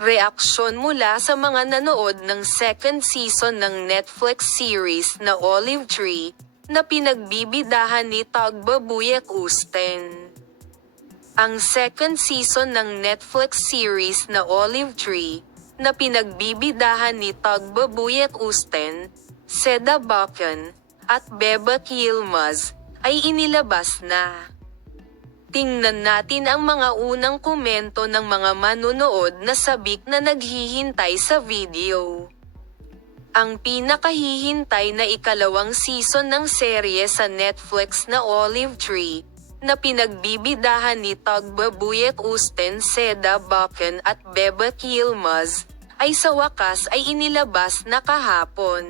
Reaksyon mula sa mga nanood ng second season ng Netflix series na Olive Tree, na pinagbibidahan ni Tagbabuyek Usten. Ang second season ng Netflix series na Olive Tree, na pinagbibidahan ni Tagbabuyek Usten, Seda Bacan, at Bebek Yilmaz, ay inilabas na. Tingnan natin ang mga unang komento ng mga manonood na sabik na naghihintay sa video. Ang pinakahihintay na ikalawang season ng serye sa Netflix na Olive Tree, na pinagbibidahan ni Tagbabuyek Usten, Seda Bacan at Bebek Yilmaz, ay sa wakas ay inilabas na kahapon.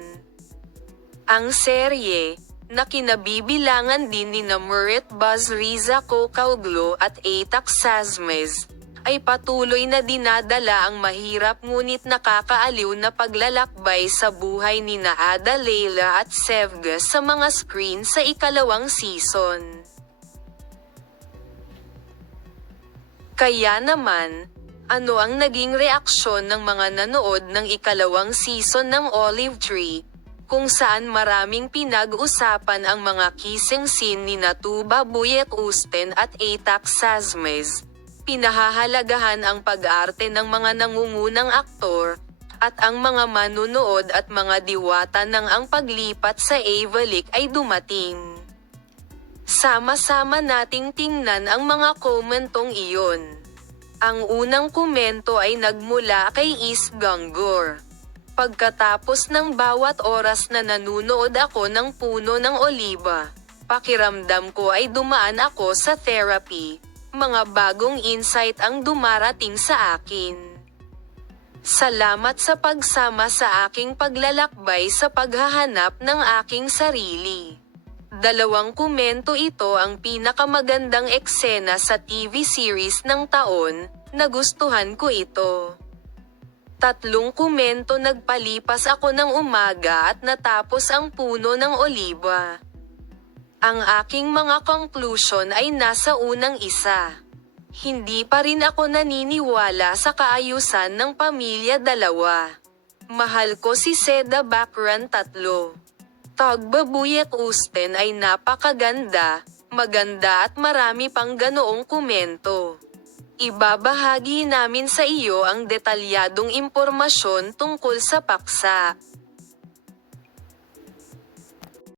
Ang serye, na kinabibilangan din ni Murat Baz Riza Kocaoglu at Atack Sazmez, ay patuloy na dinadala ang mahirap ngunit nakakaaliw na paglalakbay sa buhay ni Ada Leila at Sevga sa mga screen sa ikalawang season. Kaya naman, ano ang naging reaksyon ng mga nanood ng ikalawang season ng Olive Tree, kung saan maraming pinag-usapan ang mga kissing scene ni Tagbabuyek Usten at Atack Sazmez, pinahahalagahan ang pag-arte ng mga nangungunang aktor, at ang mga manunood at mga diwata ng ang paglipat sa Avalik ay dumating. Sama-sama nating tingnan ang mga komentong iyon. Ang unang komento ay nagmula kay Is Ganggor. Pagkatapos ng bawat oras na nanunood ako ng Puno ng Oliba, pakiramdam ko ay dumaan ako sa therapy. Mga bagong insight ang dumarating sa akin. Salamat sa pagsama sa aking paglalakbay sa paghahanap ng aking sarili. Dalawang komento ito ang pinakamagandang eksena sa TV series ng taon, nagustuhan ko ito. 3 komento nagpalipas ako ng umaga at natapos ang Puno ng Oliba. Ang aking mga conclusion ay nasa unang isa. Hindi pa rin ako naniniwala sa kaayusan ng pamilya dalawa. Mahal ko si Seda Bacan 3. Tagbabuyek Usten ay napakaganda, maganda at marami pang ganoong komento. Ibabahagi namin sa iyo ang detalyadong impormasyon tungkol sa paksa.